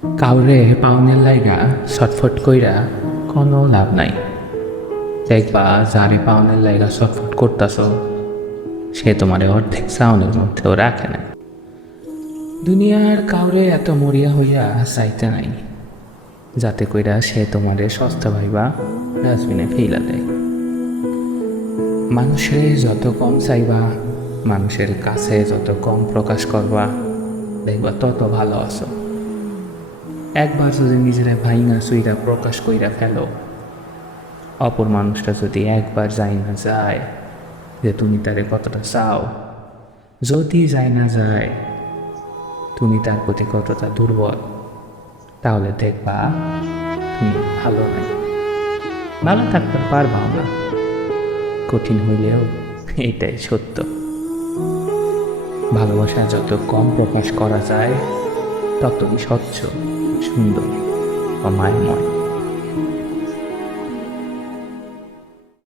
কাউরে পাওনের লাইগা ছটফট কইরা কোনো লাভ নাই। দেখবা যারে পাওনের লাইগা ছটফট করতাছ, সে তোমার অর্ধেক সাউনের মধ্যেও রাখে না। দুনিয়ার কাউরে এত মরিয়া হইয়া চাইতে নাই, যাতে কইরা সে তোমারে সস্তা ভাইবা ডাস্টবিনে ফেলা দেয়। মানুষের যত কম চাইবা, মানুষের কাছে যত কম প্রকাশ করবা, দেখবা তত ভালো আছো। একবার যদি নিজেরা ভাইঙা সুইরা প্রকাশ কইরা ফেলো, অপর মানুষটা যদি একবার যাই না যায় যে তুমি তারে কতটা চাও, যদি যায় না যায় তুমি তার প্রতি কতটা দুর্বল, তাহলে দেখবা তুমি ভালো নাই। ভালো থাকতে পারবা না কঠিন হইলেও এটাই সত্য। ভালোবাসা যত কম প্রকাশ করা যায় ততই স্বচ্ছ সুন্দর অমায়ময় মায়াময়।